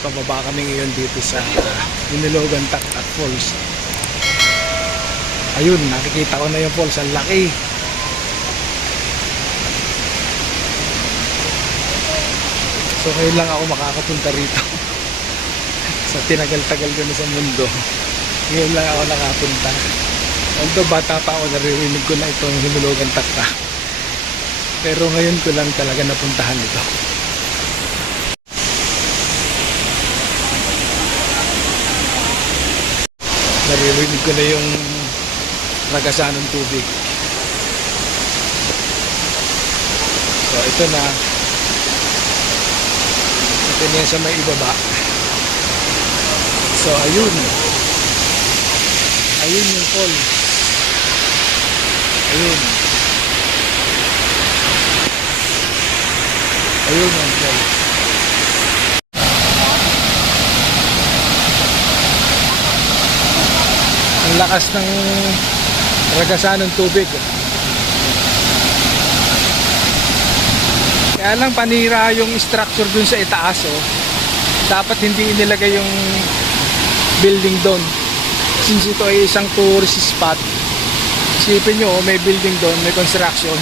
pababa kami ngayon dito sa Inilogan Taktak Falls. Ayun, nakikita ko na yung falls, ang laki. So ngayon lang ako makakapunta rito. Sa tinagal-tagal ko na sa mundo, ngayon lang ako nakapunta. Although bata pa ako, naririnig ko na itong Inilogan Taktak, pero ngayon ko lang talaga napuntahan ito. Naririnig ko na yung ragasan ng tubig. So ito na. Ito na sa may ibaba. So ayun. Ayun yung falls. Ayun. Ayun yung falls. Ang lakas ng ragasan ng tubig. Kaya lang panira yung structure dun sa itaas, oh. Dapat hindi inilagay yung building doon. Since ito ay isang tourist spot, isipin nyo, oh, may building doon, may construction.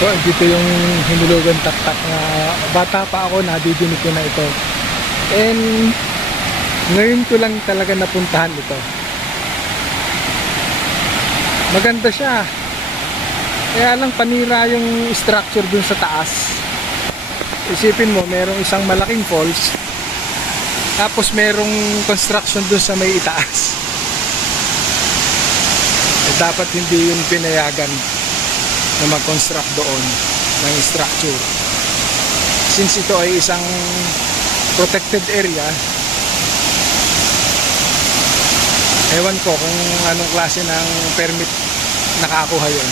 So dito yung Inilogan Taktak na bata pa ako, nadidinig ko na ito. And ngayon ko lang talaga napuntahan ito. Maganda siya. Kaya lang panira yung structure dun sa taas. Isipin mo, merong isang malaking falls, tapos merong construction dun sa may itaas. Dapat hindi yun pinayagan na mag-construct doon ng structure. Since ito ay isang protected area, ewan ko kung anong klase ng permit nakakuha yun.